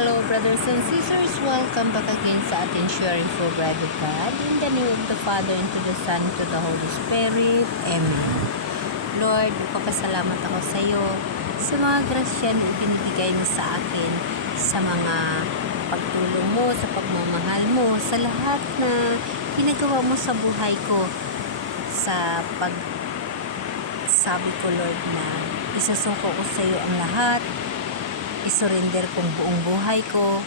Hello brothers and sisters, welcome back again sa ating sharing for bread of God. In the name of the Father, and to the Son, and to the Holy Spirit. Amen. Lord, magpapasalamat ako sa iyo sa mga grasya na ibinibigay mo sa akin, sa mga pagtulong mo, sa pagmamahal mo, sa lahat na ginagawa mo sa buhay ko, sa pagsabi ko Lord na isasuko ko sa iyo ang lahat, isurrender kong buong buhay ko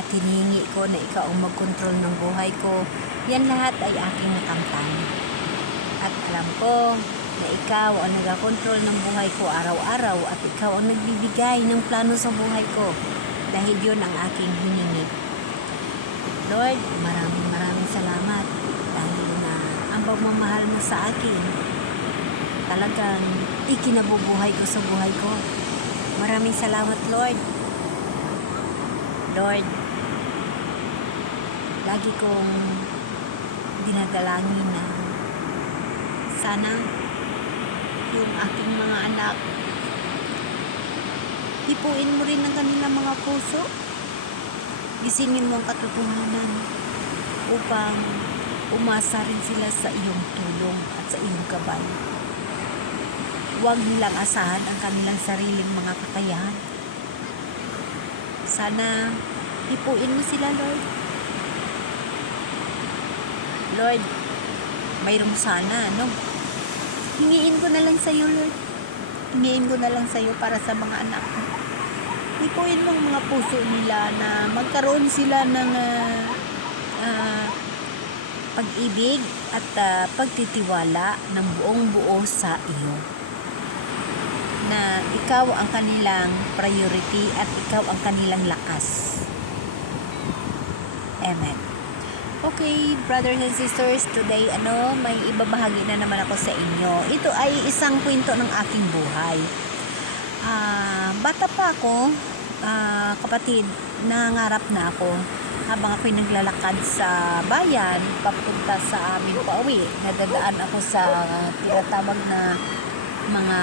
at hinihingi ko na ikaw ang magkontrol ng buhay ko. Yan lahat ay aking nakamtan. At alam ko na ikaw ang nagakontrol ng buhay ko araw-araw at ikaw ang nagbibigay ng plano sa buhay ko dahil yun ang aking hiningi. Lord, maraming salamat dahil na ang pagmamahal mo sa akin talagang ikinabubuhay ko sa buhay ko. Maraming salamat, Lord. Lord, lagi kong dinadalangin na sana yung aking mga anak, hipuin mo rin ang kanilang mga puso. Gisingin mo ang katotohanan upang umasa rin sila sa iyong tulong at sa iyong gabay. Huwag nilang asahan ang kanilang sariling mga kakayahan. Sana ipuin mo sila, Lord. Lord, mayroong sana, no? Hingiin ko na lang sa iyo, Lord. Hingiin ko na lang sa iyo para sa mga anak ko. Ipuin mo ang mga puso nila na magkaroon sila ng pag-ibig at pagtitiwala ng buong buo sa iyo. Na ikaw ang kanilang priority at ikaw ang kanilang lakas. Amen. Okay, brothers and sisters, today may ibabahagi na naman ako sa inyo. Ito ay isang kwento ng aking buhay. Bata pa ako, kapatid, nangangarap na ako habang ako'y naglalakad sa bayan papunta sa aming pauwi. Nadadaan ako sa tinatawag na mga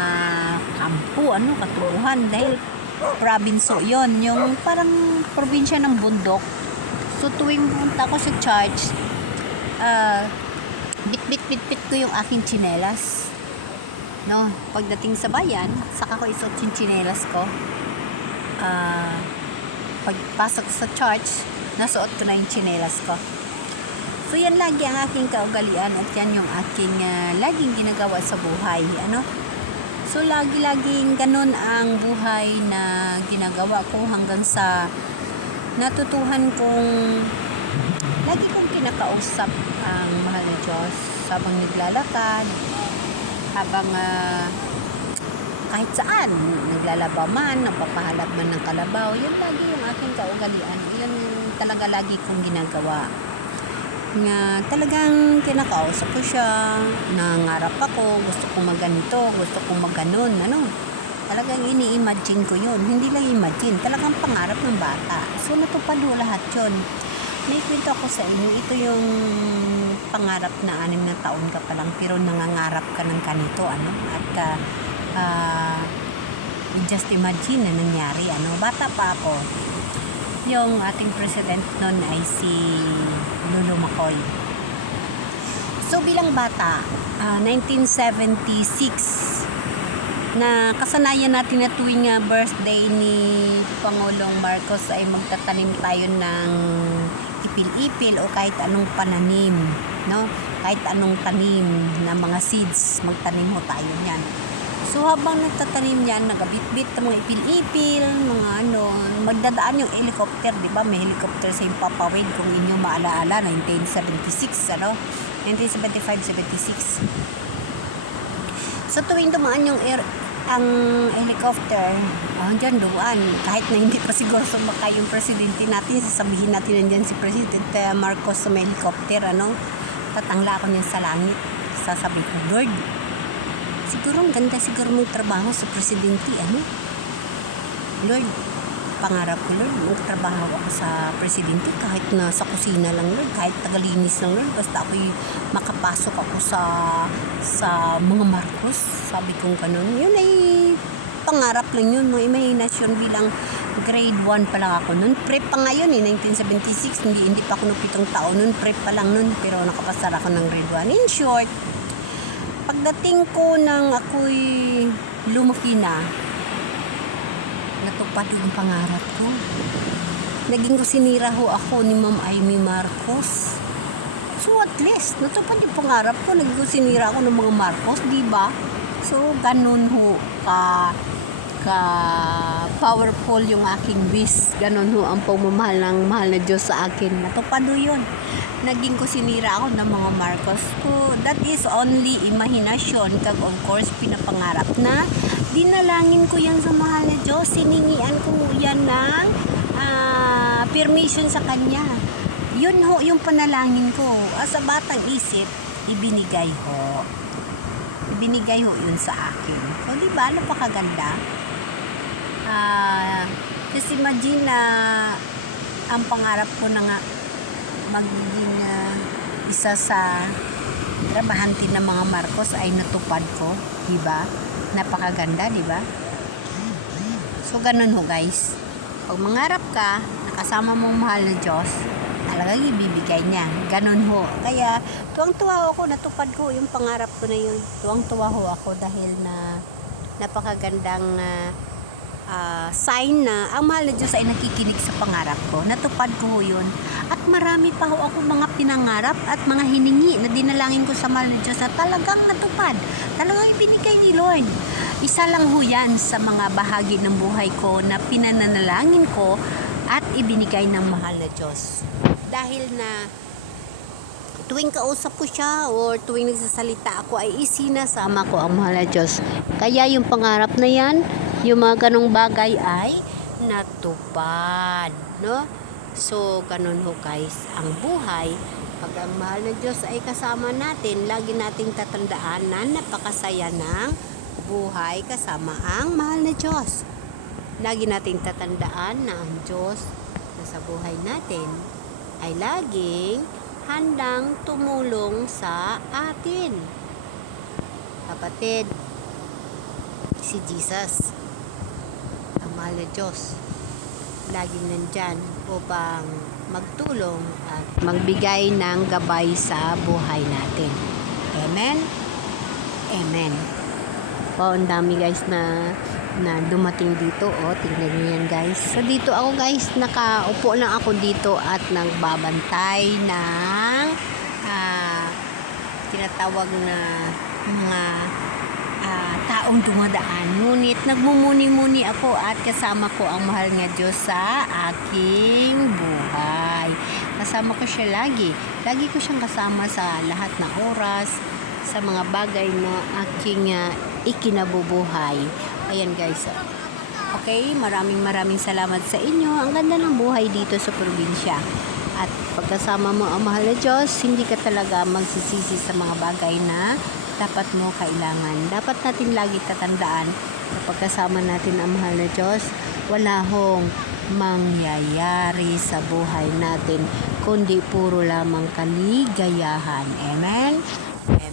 kampo, katuruhan, dahil probinsyo yon, yung parang probinsya ng bundok. So tuwing pumunta ako sa church, bit ko yung aking tsinelas, no? Pagdating sa bayan, saka ko isuot yung tsinelas ko. Pagpasok sa church, nasuot ko na yung tsinelas ko. So yan lagi ang aking kaugalian at yan yung aking laging ginagawa sa buhay, So lagi-laging ganun ang buhay na ginagawa ko hanggang sa natutuhan kong lagi kong kinakausap ang mahal na Diyos habang naglalakad, habang kahit saan, naglalaba man, napapahalap man ng kalabaw. Yan lagi yung aking kaugalian. Yan talaga lagi kong ginagawa. Nga talagang kinakausap ko siya, nangarap ako, gusto kong magganito, gusto kong magganon, talagang ini-imagine ko yun, hindi lang imagine, talagang pangarap ng bata. So natupad lahat yun. May kwento ako sa inyo, ito yung pangarap na 6 na taon ka pa lang pero nangangarap ka ng kanito, at just imagine na nangyari, bata pa ako. Yung ating president noon ay si Lulu Makoy. So bilang bata, 1976, na kasanayan natin na tuwing birthday ni Pangulong Marcos ay magtatanim tayo ng ipil-ipil o kahit anong pananim, no? Kahit anong tanim na mga seeds, magtanim ho tayo niyan. So habang nagtatanim yan, nagabit-bit ng mga ipil-ipil, mga magdadaan yung helicopter, di ba? May helicopter sa Impapawid, kung inyo maalaala, 1976, 1975-76. So tuwing dumaan ang helicopter, dyan dumaan, kahit na hindi pa siguro sumakay yung presidente natin, sasabihin natin nandyan si President Marcos sa may helicopter, tatangla ako niyan sa langit, sasabihin ko, Lord, siguro ang ganda siguro mong trabaho sa presidente, Lord, pangarap ko, Lord, magtrabaho ako sa presidente kahit na sa kusina lang, Lord, kahit tagalinis lang, Lord, basta ako'y makapasok ako sa mga Marcos, sabi kong ganun. Yun ay pangarap lang yun, mga imahinasyon bilang Grade 1 pa lang ako nun. Prep pa ngayon 1976. Hindi pa ako nung 7 taon nun. Prep pa lang nun. Pero nakapasar ako ng grade 1. In short, pagdating ko nang ako'y lumaki na, natupad yung pangarap ko. Naging kusinira ho ako ni Ma'am Amy Marcos. So at least, natupad yung pangarap ko. Naging kusinira ako ng mga Marcos, di ba? So, ganun ho ka powerful yung aking wish. Ganon ho ang pagmamahal ng mahal na Diyos sa akin. Natupad ho yun. Naging ko sinira ako ng mga Marcos ko. That is only imahinasyon. Kag of course, pinapangarap na. Dinalangin ko yan sa mahal na Diyos. Siningian ko yan ng permission sa Kanya. Yun ho yung panalangin ko. Sa batang isip, ibinigay ho. Ibinigay ho yun sa akin. So, di ba? Napakaganda. Just imagine na ang pangarap ko na nga magiging isa sa trabahante ng mga Marcos ay natupad ko, di ba? Napakaganda, di ba? So ganun ho guys. Pag mangarap ka, nakasama mong mahal na Diyos, talagang ibibigay niya. Ganun ho. Kaya tuwang-tuwa ako, natupad ko yung pangarap ko na yun. Tuwang-tuwa ho ako dahil na napakagandang sign na ang mahal na Diyos ay nakikinig sa pangarap ko. Natupad ko yun. At marami pa ho ako mga pinangarap at mga hiningi na dinalangin ko sa mahal na Diyos na talagang natupad. Talagang ibinigay ni Lord. Isa lang ho yan sa mga bahagi ng buhay ko na pinananalangin ko at ibinigay ng mahal na Diyos. Dahil na tuwing kausap ko siya or tuwing nagsasalita ako ay isinasama ko ang mahal na Diyos. Kaya yung pangarap na yan, yung mga ganong bagay ay natupad, no? So, ganun ho guys, ang buhay, pag ang mahal na Diyos ay kasama natin, lagi nating tatandaan na napakasaya ng buhay kasama ang mahal na Diyos. Lagi nating tatandaan na ang Diyos na sa buhay natin ay laging handang tumulong sa atin. Kapatid, si Jesus, ang mahal na Diyos, laging nandyan upang magtulong at magbigay ng gabay sa buhay natin. Amen? Amen. Ang dami guys na dumating dito. Tingnan nyo yan guys. So dito ako guys, nakaupo lang ako dito at nagbabantay ng tinatawag na mga taong dumadaan. Ngunit nagmumuni-muni ako at kasama ko ang mahal nga Diyos sa aking buhay. Kasama ko siya lagi. Lagi ko siyang kasama sa lahat ng oras, sa mga bagay na aking ikinabubuhay. Ayan guys. Okay, maraming salamat sa inyo. Ang ganda ng buhay dito sa probinsya. At pagkasama mo ang mahal na Diyos, hindi ka talaga magsisisi sa mga bagay na dapat mo kailangan. Dapat natin lagi tatandaan na pagkasama natin ang mahal na Diyos, wala hong mangyayari sa buhay natin, kundi puro lamang kaligayahan. Amen? Amen.